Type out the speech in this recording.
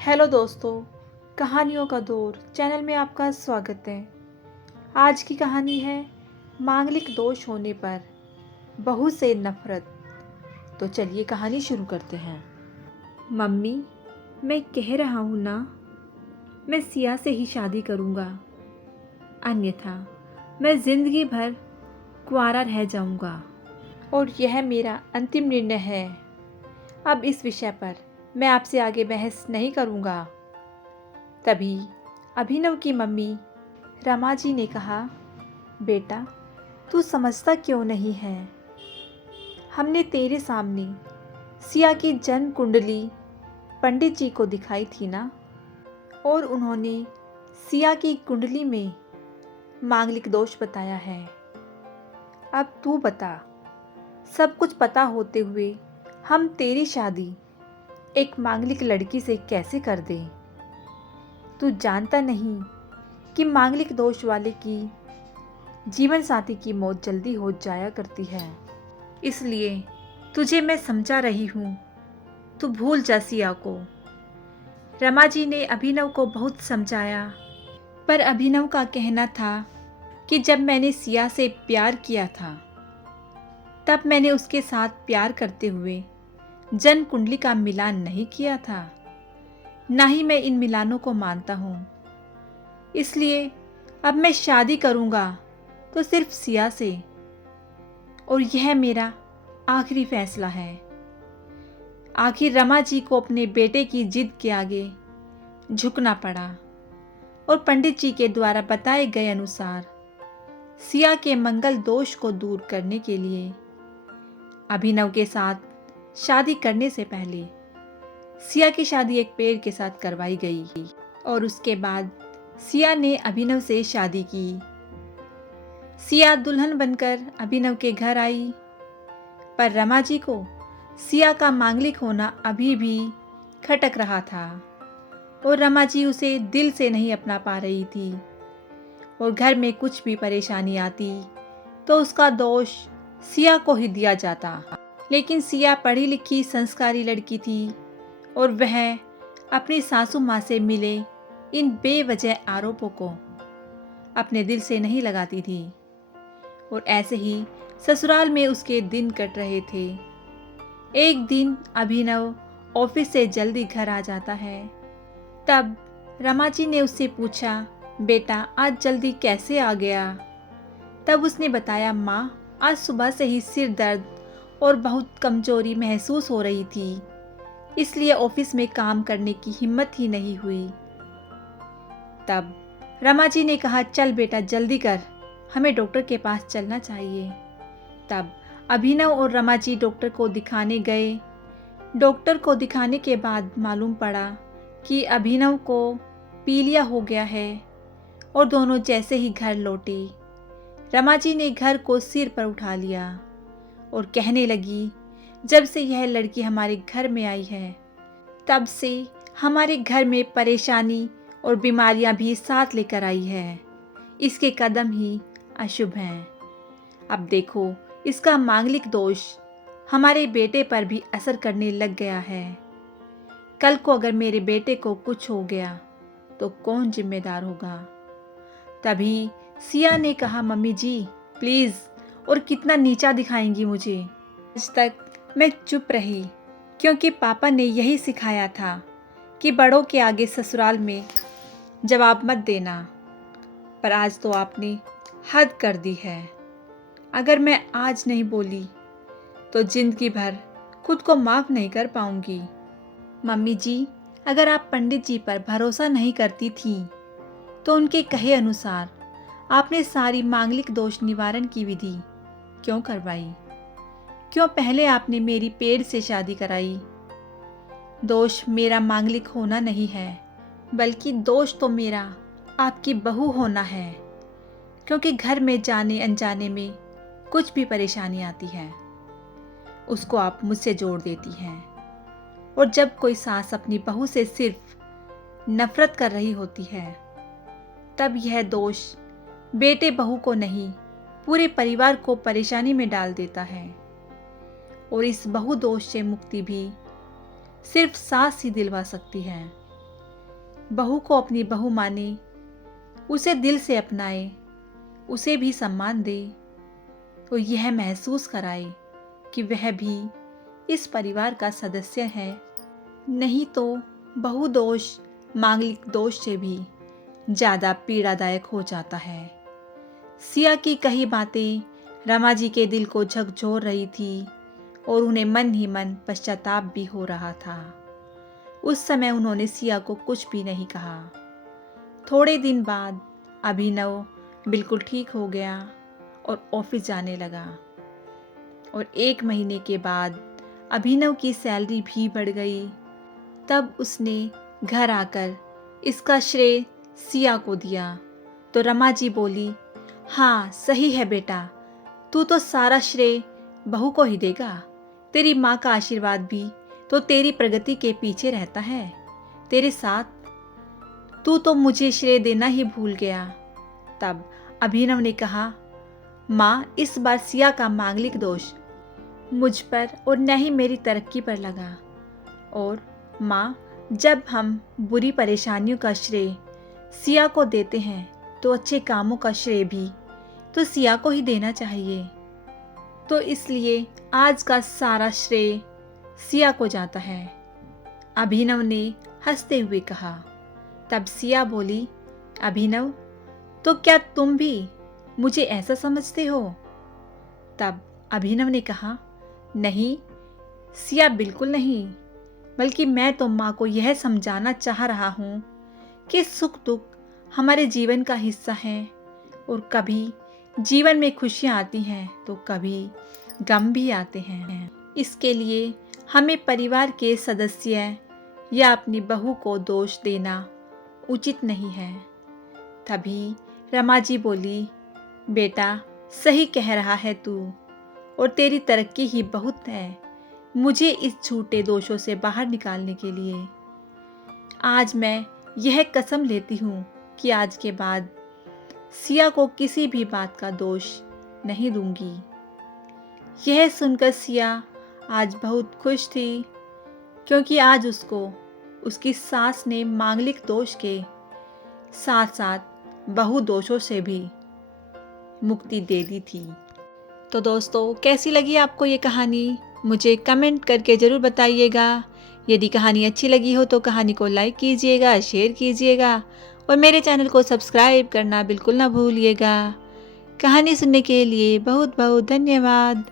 Hello दोस्तों, कहानियों का दौर चैनल में आपका स्वागत है। आज की कहानी है मांगलिक दोष होने पर बहू से नफरत। तो चलिए कहानी शुरू करते हैं। मम्मी, मैं कह रहा हूँ ना, मैं सिया से ही शादी करूँगा, अन्यथा मैं ज़िंदगी भर कुंवारा रह जाऊँगा और यह मेरा अंतिम निर्णय है। अब इस विषय पर मैं आपसे आगे बहस नहीं करूँगा। तभी अभिनव की मम्मी रमा जी ने कहा, बेटा तू समझता क्यों नहीं है? हमने तेरे सामने सिया की जन्म कुंडली पंडित जी को दिखाई थी ना, और उन्होंने सिया की कुंडली में मांगलिक दोष बताया है। अब तू बता, सब कुछ पता होते हुए हम तेरी शादी एक मांगलिक लड़की से कैसे कर दें? तू जानता नहीं कि मांगलिक दोष वाले की जीवन साथी की मौत जल्दी हो जाया करती है। इसलिए तुझे मैं समझा रही हूँ, तू भूल जा सिया को। रमा जी ने अभिनव को बहुत समझाया, पर अभिनव का कहना था कि जब मैंने सिया से प्यार किया था, तब मैंने उसके साथ प्यार करते हुए जन्म कुंडली का मिलान नहीं किया था। ना ही मैं इन मिलानों को मानता हूँ। इसलिए अब मैं शादी करूँगा तो सिर्फ सिया से, और यह मेरा आखिरी फैसला है। आखिर रमा जी को अपने बेटे की जिद के आगे झुकना पड़ा और पंडित जी के द्वारा बताए गए अनुसार सिया के मंगल दोष को दूर करने के लिए अभिनव के साथ शादी करने से पहले सिया की शादी एक पेड़ के साथ करवाई गई और उसके बाद सिया ने अभिनव से शादी की। सिया दुल्हन बनकर अभिनव के घर आई, पर रमा जी को सिया का मांगलिक होना अभी भी खटक रहा था और रमा जी उसे दिल से नहीं अपना पा रही थी। और घर में कुछ भी परेशानी आती तो उसका दोष सिया को ही दिया जाता। लेकिन सिया पढ़ी लिखी संस्कारी लड़की थी और वह अपनी सासू माँ से मिले इन बेवजह आरोपों को अपने दिल से नहीं लगाती थी। और ऐसे ही ससुराल में उसके दिन कट रहे थे। एक दिन अभिनव ऑफिस से जल्दी घर आ जाता है। तब रमा जी ने उससे पूछा, बेटा आज जल्दी कैसे आ गया? तब उसने बताया, माँ आज सुबह से ही सिर दर्द और बहुत कमजोरी महसूस हो रही थी, इसलिए ऑफिस में काम करने की हिम्मत ही नहीं हुई। तब रमा जी ने कहा, चल बेटा जल्दी कर, हमें डॉक्टर के पास चलना चाहिए। तब अभिनव और रमा जी डॉक्टर को दिखाने गए। डॉक्टर को दिखाने के बाद मालूम पड़ा कि अभिनव को पीलिया हो गया है और दोनों जैसे ही घर लौटे, रमा जी ने घर को सिर पर उठा लिया और कहने लगी, जब से यह लड़की हमारे घर में आई है, तब से हमारे घर में परेशानी और बीमारियां भी साथ लेकर आई है। इसके कदम ही अशुभ हैं। अब देखो, इसका मांगलिक दोष हमारे बेटे पर भी असर करने लग गया है। कल को अगर मेरे बेटे को कुछ हो गया तो कौन जिम्मेदार होगा? तभी सिया ने कहा, मम्मी जी प्लीज़, और कितना नीचा दिखाएंगी मुझे? आज तक मैं चुप रही क्योंकि पापा ने यही सिखाया था कि बड़ों के आगे ससुराल में जवाब मत देना, पर आज तो आपने हद कर दी है। अगर मैं आज नहीं बोली तो जिंदगी भर खुद को माफ़ नहीं कर पाऊंगी। मम्मी जी, अगर आप पंडित जी पर भरोसा नहीं करती थी तो उनके कहे अनुसार आपने सारी मांगलिक दोष निवारण की विधि क्यों करवाई? क्यों पहले आपने मेरी पेड़ से शादी कराई? दोष मेरा मांगलिक होना नहीं है, बल्कि दोष तो मेरा आपकी बहू होना है, क्योंकि घर में जाने अनजाने में कुछ भी परेशानी आती है उसको आप मुझसे जोड़ देती हैं। और जब कोई सास अपनी बहू से सिर्फ नफरत कर रही होती है, तब यह दोष बेटे बहू को नहीं, पूरे परिवार को परेशानी में डाल देता है। और इस बहु दोष से मुक्ति भी सिर्फ सास ही दिलवा सकती है। बहू को अपनी बहू माने, उसे दिल से अपनाए, उसे भी सम्मान दे, तो यह महसूस कराए कि वह भी इस परिवार का सदस्य है। नहीं तो बहु दोष मांगलिक दोष से भी ज़्यादा पीड़ादायक हो जाता है। सिया की कही बातें रमा जी के दिल को झकझोर रही थी और उन्हें मन ही मन पश्चाताप भी हो रहा था। उस समय उन्होंने सिया को कुछ भी नहीं कहा। थोड़े दिन बाद अभिनव बिल्कुल ठीक हो गया और ऑफिस जाने लगा और 1 महीने के बाद अभिनव की सैलरी भी बढ़ गई। तब उसने घर आकर इसका श्रेय सिया को दिया तो रमा जी बोली, हाँ सही है बेटा, तू तो सारा श्रेय बहू को ही देगा। तेरी माँ का आशीर्वाद भी तो तेरी प्रगति के पीछे रहता है, तेरे साथ। तू तो मुझे श्रेय देना ही भूल गया। तब अभिनव ने कहा, माँ इस बार सिया का मांगलिक दोष मुझ पर और न ही मेरी तरक्की पर लगा। और माँ, जब हम बुरी परेशानियों का श्रेय सिया को देते हैं तो अच्छे कामों का श्रेय भी तो सिया को ही देना चाहिए। तो इसलिए आज का सारा श्रेय सिया को जाता है, अभिनव ने हंसते हुए कहा। तब सिया बोली, अभिनव, तो क्या तुम भी मुझे ऐसा समझते हो? तब अभिनव ने कहा, नहीं सिया, बिल्कुल नहीं, बल्कि मैं तो माँ को यह समझाना चाह रहा हूँ कि सुख दुख हमारे जीवन का हिस्सा है और कभी जीवन में खुशियाँ आती हैं तो कभी गम भी आते हैं। इसके लिए हमें परिवार के सदस्य या अपनी बहू को दोष देना उचित नहीं है। तभी रमा जी बोली, बेटा सही कह रहा है तू, और तेरी तरक्की ही बहुत है मुझे इस झूठे दोषों से बाहर निकालने के लिए। आज मैं यह कसम लेती हूँ कि आज के बाद सिया को किसी भी बात का दोष नहीं दूंगी। यह सुनकर सिया आज बहुत खुश थी, क्योंकि आज उसको उसकी सास ने मांगलिक दोष के साथ साथ बहु दोषों से भी मुक्ति दे दी थी। तो दोस्तों, कैसी लगी आपको ये कहानी? मुझे कमेंट करके ज़रूर बताइएगा। यदि कहानी अच्छी लगी हो तो कहानी को लाइक कीजिएगा, शेयर कीजिएगा और मेरे चैनल को सब्सक्राइब करना बिल्कुल ना भूलिएगा। कहानी सुनने के लिए बहुत बहुत धन्यवाद।